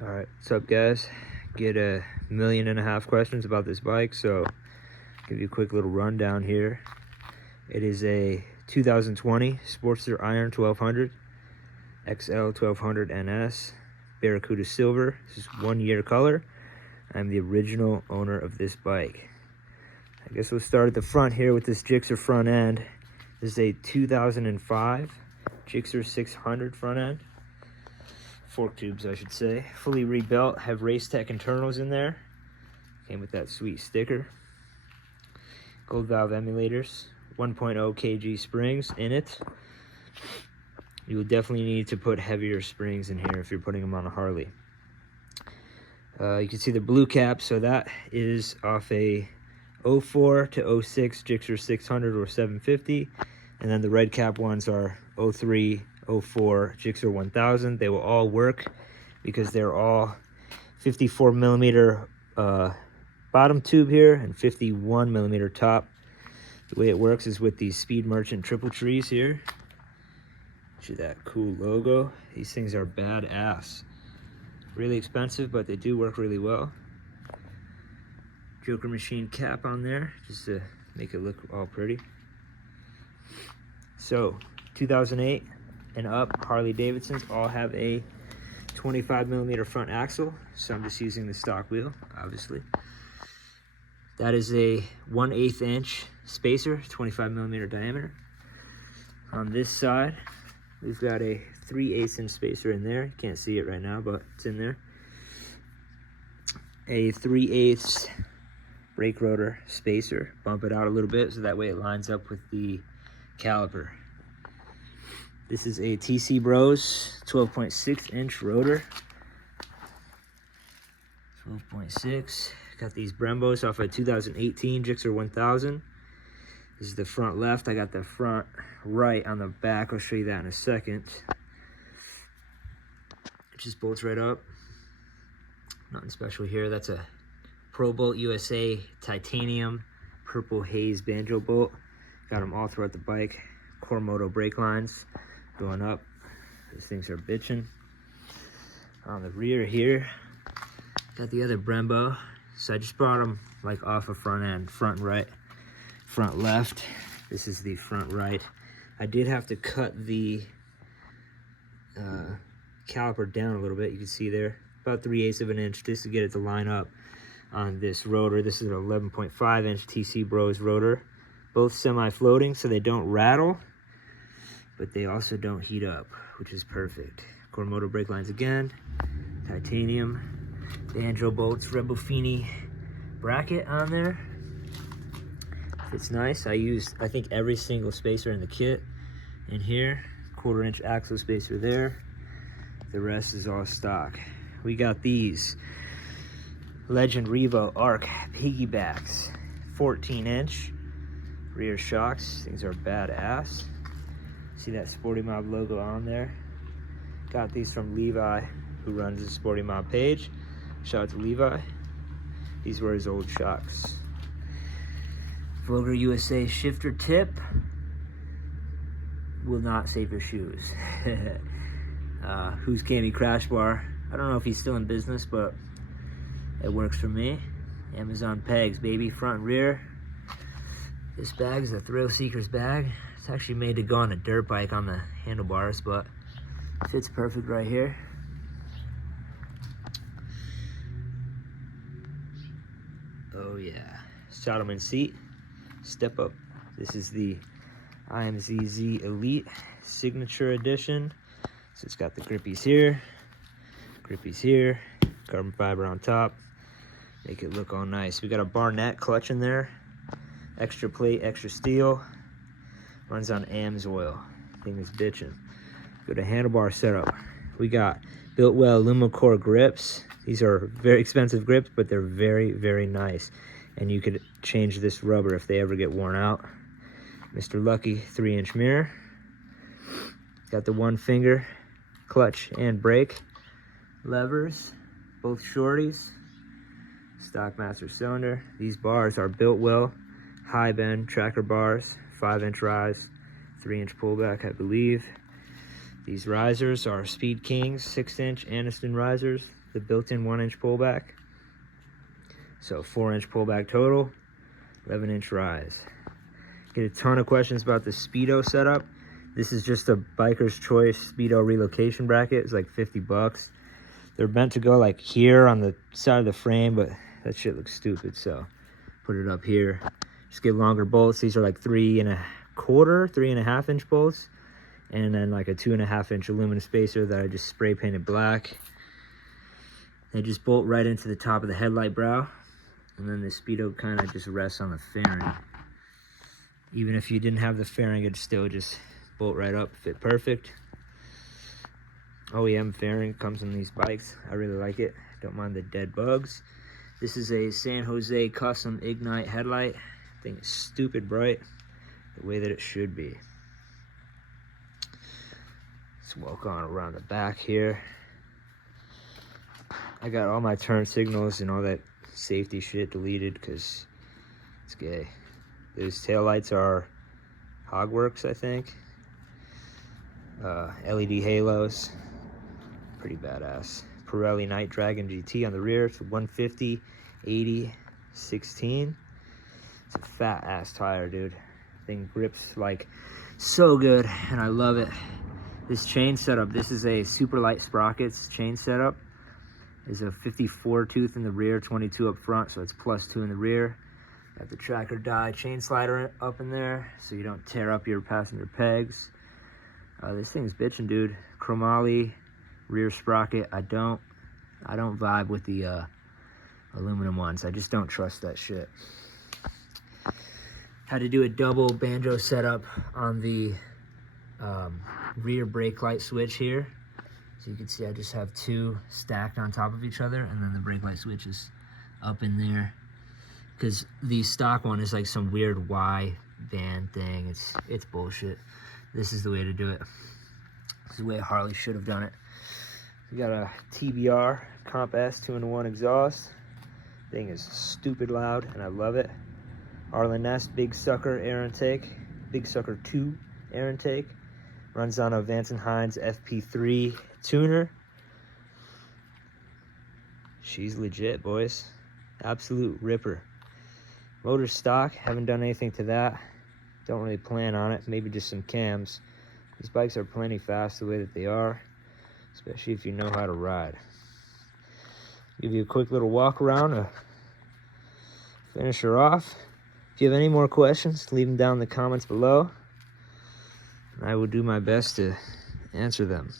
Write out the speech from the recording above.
All right, what's up, guys? Get 1.5 million questions about this bike, so give you a quick little rundown here. It is a 2020 Sportster Iron 1200 XL 1200 NS Barracuda Silver. This is 1 year color. I'm the original owner of this bike. I guess we'll start at the front here with this GSXR front end. This is a 2005 GSXR 600 front end. Fork tubes, I should say. Fully rebuilt, have Race Tech internals in there. Came with that sweet sticker. Gold valve emulators. 1.0 kg springs in it. You will definitely need to put heavier springs in here if you're putting them on a Harley. You can see the blue cap, so that is off a 04 to 06 GSXR 600 or 750, and then the red cap ones are 03, 04 GSXR 1000. They will all work because they're all 54 millimeter bottom tube here and 51 millimeter top. The way it works is with these Speed Merchant triple trees here. Show that cool logo. These things are badass. Really expensive, but they do work really well. Joker machine cap on there just to make it look all pretty. So 2008 and up Harley-Davidsons all have a 25 millimeter front axle, so I'm just using the stock wheel, obviously. That is a 1/8 inch spacer, 25 millimeter diameter. On this side, we've got a 3/8 inch spacer in there. You can't see it right now, but it's in there. A 3/8 brake rotor spacer. Bump it out a little bit so that way it lines up with the caliper. This is a TC Bros 12.6 inch rotor. 12.6. Got these Brembos off a 2018 GSXR 1000. This is the front left. I got the front right on the back. I'll show you that in a second. It just bolts right up. Nothing special here. That's a Pro Bolt USA titanium purple haze banjo bolt. Got them all throughout the bike. Cormoto brake lines going up. These things are bitching. On the rear here, got the other Brembo. So I just brought them like off a front end, front right, front left. This is the front right. I did have to cut the caliper down a little bit. You can see there, about 3/8 of an inch, just to get it to line up on this rotor. This is an 11.5 inch TC Bros rotor. Both semi-floating, so they don't rattle, but they also don't heat up, which is perfect. Cormoto brake lines again, titanium, banjo bolts, Rebel Fini bracket on there. It's nice. I used, I think, every single spacer in the kit in here. 1/4 inch axle spacer there. The rest is all stock. We got these Legend Revo Arc piggybacks, 14 inch rear shocks. Things are badass. See that Sporty Mob logo on there? Got these from Levi, who runs the Sporty Mob page. Shout out to Levi. These were his old shocks. Vogler USA shifter tip. Will not save your shoes. Who's Cami Crash Bar. I don't know if he's still in business, but it works for me. Amazon pegs, baby, front and rear. This bag is a Thrill Seekers bag. It's actually made to go on a dirt bike on the handlebars, but fits perfect right here. Oh yeah, Sodomon seat, step up. This is the IMZZ Elite Signature Edition. So it's got the grippies here, carbon fiber on top. Make it look all nice. We got a Barnett clutch in there, extra plate, extra steel. Runs on AMS oil. Thing is bitching. Go to handlebar setup. We got Builtwell Lumicore grips. These are very expensive grips, but they're very, very nice. And you could change this rubber if they ever get worn out. Mr. Lucky 3-inch mirror. Got the 1-finger clutch and brake levers, both shorties. Stock master cylinder. These bars are Builtwell high bend tracker bars, 5-inch rise, 3-inch pullback, I believe. These risers are Speed Kings 6-inch Aniston risers. the built-in 1-inch pullback. So 4-inch pullback total, 11-inch rise. Get a ton of questions about the Speedo setup. This is just a biker's choice Speedo relocation bracket. It's like 50 bucks. They're meant to go like here on the side of the frame, but that shit looks stupid, so put it up here. Just get longer bolts. These are like 3.25-3.5 inch bolts, and then like a 2.5-inch aluminum spacer that I just spray painted black. They just bolt right into the top of the headlight brow, and then the Speedo kind of just rests on the fairing. Even if you didn't have the fairing, it'd still just bolt right up, fit perfect. OEM fairing comes in these bikes. I really like it. Don't mind the dead bugs. This is a San Jose custom Ignite headlight. I think it's stupid bright, the way that it should be. Let's walk on around the back here. I got all my turn signals and all that safety shit deleted because it's gay. Those taillights are Hogworks, I think. LED halos, pretty badass. Pirelli Night Dragon GT on the rear. It's a 150, 80, 16. It's a fat ass tire, dude. Thing grips like so good, and I love it. This chain setup, this is a super light sprockets chain setup. There's a 54 tooth in the rear, 22 up front, so it's +2 in the rear. Got the tracker die chain slider up in there, so you don't tear up your passenger pegs. This thing's bitching, dude. Chromoly rear sprocket. I don't vibe with the aluminum ones. I just don't trust that shit. Had to do a double banjo setup on the rear brake light switch here. So you can see I just have 2 stacked on top of each other, and then the brake light switch is up in there. Because the stock one is like some weird Y band thing. It's bullshit. This is the way to do it. This is the way Harley should have done it. We got a TBR Comp S 2-in-1 exhaust. Thing is stupid loud, and I love it. Arlen Ness Big Sucker air intake. Big Sucker 2 air intake. Runs on a Vance & Hines FP3 tuner. She's legit, boys. Absolute ripper. Motor stock, haven't done anything to that. Don't really plan on it, maybe just some cams. These bikes are plenty fast the way that they are, especially if you know how to ride. Give you a quick little walk around to finish her off. If you have any more questions, leave them down in the comments below. I will do my best to answer them.